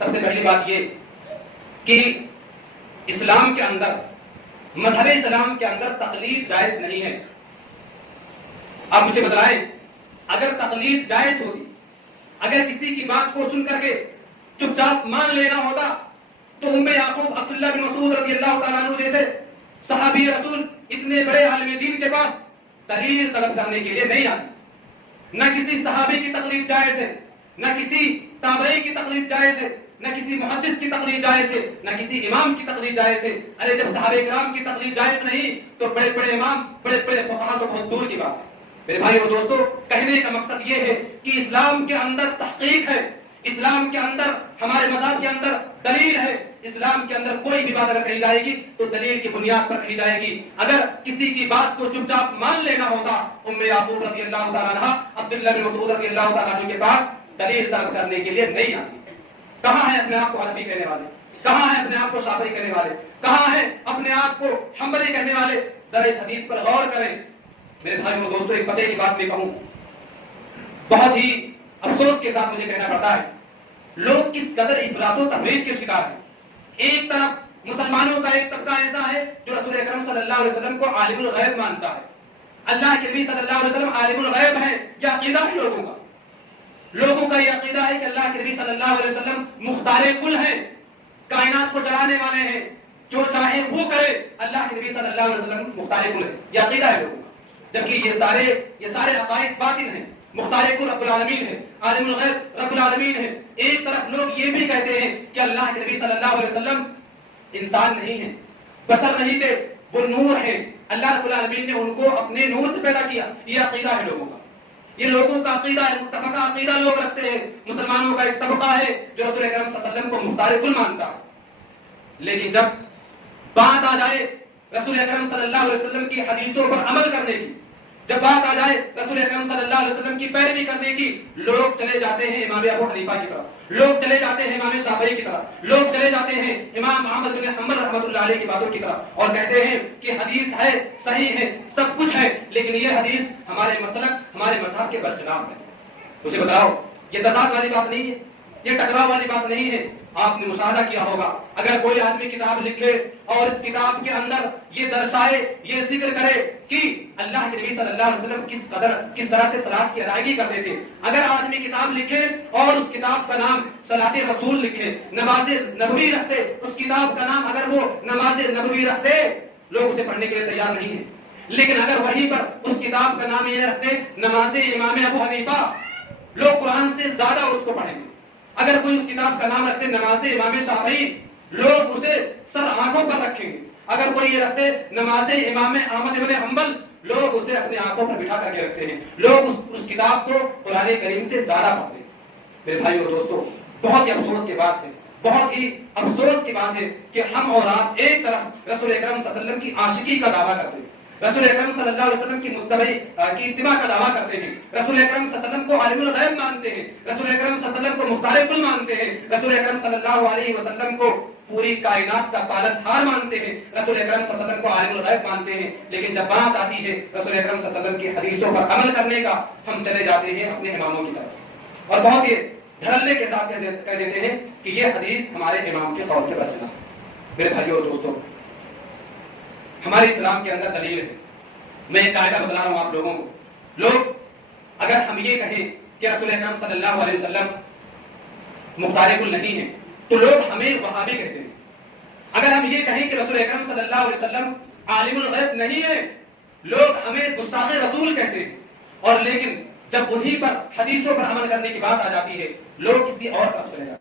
سب سے پہلی بات یہ کہ اسلام کے اندر، مذہب اسلام کے اندر تقلید جائز نہیں ہے۔ آپ مجھے بتائیں، اگر تقلید جائز ہوتی، اگر کسی کی بات کو سن کر کے چپ چاپ مان لینا ہوتا تو ام یعقوب عبداللہ بن مسعود رضی اللہ تعالیٰ عنہ جیسے صحابی رسول اتنے بڑے عالم دین کے پاس دلیل طلب کرنے کے لیے نہیں آتی۔ نہ کسی صحابی کی تقلید جائز ہے، نہ کسی تابعی کی تقلید جائز ہے، نہ کسی محدث کی تقلید جائز ہے، نہ کسی امام کی تقلید جائز ہے۔ ارے جب صحابہ کرام کی تقلید جائز نہیں تو بڑے بڑے امام، بڑے بڑے فقہا تو بہت دور کی بات ہے۔ میرے بھائی اور دوستو، کہنے کا مقصد یہ ہے کہ اسلام کے اندر تحقیق ہے، اسلام کے اندر، ہمارے مذہب کے اندر دلیل ہے۔ اسلام کے اندر کوئی بھی بات اگر کہی جائے گی تو دلیل کی بنیاد پر کہی جائے گی۔ اگر کسی کی بات کو چپ چاپ مان لینا ہوتا، ام یعقوب رضی اللہ تعالیٰ عنہ عبداللہ بن مسعود رضی اللہ تعالیٰ عنہ کے پاس دلیل طلب کرنے کے لیے نہیں آتی۔ کہاں ہے اپنے آپ کو حنفی کہنے والے؟ کہاں ہے اپنے آپ کو شافعی کہنے والے؟ کہاں ہے اپنے آپ کو حنبلی کہنے والے؟ ذرا اس حدیث پر غور کریں۔ میرے بھائیوں اور دوستوں، ایک پتے کی بات میں کہوں، بہت ہی افسوس کے ساتھ مجھے کہنا پڑتا ہے، لوگ کس قدر افراط و تفریط کے شکار ہیں۔ ایک طرف مسلمانوں کا ایک طبقہ ایسا ہے جو رسول اکرم صلی اللہ علیہ وسلم کو عالم الغیب مانتا ہے۔ اللہ کے نبی صلی اللہ علیہ وسلم عالم الغیب ہے، یہ عقیدہ ہے لوگوں کا یہ عقیدہ ہے کہ اللہ کے نبی صلی اللہ علیہ وسلم مختار کل ہیں، کائنات کو چلانے والے ہیں، جو چاہے وہ کرے۔ اللہ کے نبی صلی اللہ علیہ وسلم مختار کل ہے، یہ عقیدہ ہے لوگوں کا، جبکہ یہ سارے عقائد باطل ہیں۔ مختار کل رب العالمین ہے، عالم الغیب رب العالمین ہے۔ ایک طرف لوگ یہ بھی کہتے ہیں کہ اللہ کے نبی صلی اللہ علیہ وسلم انسان نہیں ہے، بشر نہیں تھے، وہ نور ہے، اللہ رب العالمین نے ان کو اپنے نور سے پیدا کیا۔ یہ عقیدہ ہے لوگوں کا، یہ لوگوں کا عقیدہ ہے، متفقہ عقیدہ لوگ رکھتے ہیں۔ مسلمانوں کا ایک طبقہ ہے جو رسول اکرم صلی اللہ علیہ وسلم کو مختار کل مانتا ہے، لیکن جب بات آ جائے رسول اکرم صلی اللہ علیہ وسلم کی حدیثوں پر عمل کرنے کی، جب بات آ جائے رسول اکرم صلی اللہ علیہ وسلم کی پیروی کرنے کی، لوگ چلے جاتے ہیں امام ابو حنیفہ کی طرف، لوگ چلے جاتے ہیں امام شافعی کی طرف، لوگ چلے جاتے ہیں امام احمد بن حنبل رحمۃ اللہ علیہ کی باتوں کی طرف، اور کہتے ہیں کہ حدیث ہے، صحیح ہے، سب کچھ ہے، لیکن یہ حدیث ہمارے مسلک، ہمارے مذہب کے برخلاف ہے۔ مجھے بتاؤ، یہ تضاد والی بات نہیں ہے، یہ ٹکراؤ والی بات نہیں ہے۔ آپ نے مشاہدہ کیا ہوگا، اگر کوئی آدمی کتاب لکھے اور اس کتاب کے اندر یہ درشائے، یہ ذکر کرے کہ اللہ کے نبی صلی اللہ علیہ وسلم کس طرح سے صلاۃ کی ادائیگی کرتے تھے، اگر آدمی کتاب لکھے اور اس کتاب کا نام صلاۃ رسول لکھے، نماز نبوی رکھتے، اس کتاب کا نام اگر وہ نماز نبوی رکھتے، لوگ اسے پڑھنے کے لیے تیار نہیں ہیں۔ لیکن اگر وہیں پر اس کتاب کا نام یہ رکھتے نماز امام ابو حنیفہ، لوگ قرآن سے زیادہ اس کو پڑھیں گے۔ اگر کوئی اس کتاب کا نام رکھتے نماز امام شافعی، لوگ اسے سر آنکھوں پر رکھیں گے۔ اگر کوئی یہ رکھتے نماز امام احمد بن حنبل، لوگ اسے اپنے آنکھوں پر بٹھا کر کے رکھتے ہیں، لوگ اس کتاب کو قرآن کریم سے زیادہ پڑھتے ہیں۔ میرے بھائی اور دوستو، بہت ہی افسوس کی بات ہے، بہت ہی افسوس کی بات ہے کہ ہم اور آپ ایک طرف رسول اکرم صلی اللہ علیہ وسلم کی عاشقی کا دعویٰ کرتے ہیں، رسول اکرم صلی اللہ علیہ وسلم کی متبعی کی اتباع کا دعویٰ کرتے ہیں، رسول اکرم صلی اللہ علیہ وسلم کو عالم الغیب مانتے ہیں، رسول اکرم صلی اللہ علیہ وسلم کو مختار کل مانتے ہیں، رسول اکرم صلی اللہ علیہ وسلم کو پوری کائنات کا پالن ہار مانتے ہیں، رسول اکرم صلی اللہ علیہ وسلم کو عالم الغیب مانتے ہیں، لیکن جب بات آتی ہے رسول اکرم صلی اللہ علیہ وسلم کی حدیثوں پر عمل کرنے کا، ہم چلے جاتے ہیں اپنے اماموں کی طرف اور بہت ہی دھڑلے کے ساتھ کہہ دیتے ہیں کہ یہ حدیث ہمارے امام کے قول کے برخلاف ہے۔ میرے بھائیوں اور دوستوں، ہمارے اسلام کے اندر دلیل ہے۔ میں ایک قاعدہ بتلا رہا ہوں آپ لوگوں کو، لوگ اگر ہم یہ کہیں کہ رسول اکرم صلی اللہ علیہ وسلم مختار کل نہیں ہے تو لوگ ہمیں وہابی کہتے ہیں۔ اگر ہم یہ کہیں کہ رسول اکرم صلی اللہ علیہ وسلم عالم الغیب نہیں ہے، لوگ ہمیں گستاخ رسول کہتے ہیں۔ اور لیکن جب انہی پر حدیثوں پر عمل کرنے کی بات آ جاتی ہے، لوگ کسی اور طرف چلے جاتے ہیں۔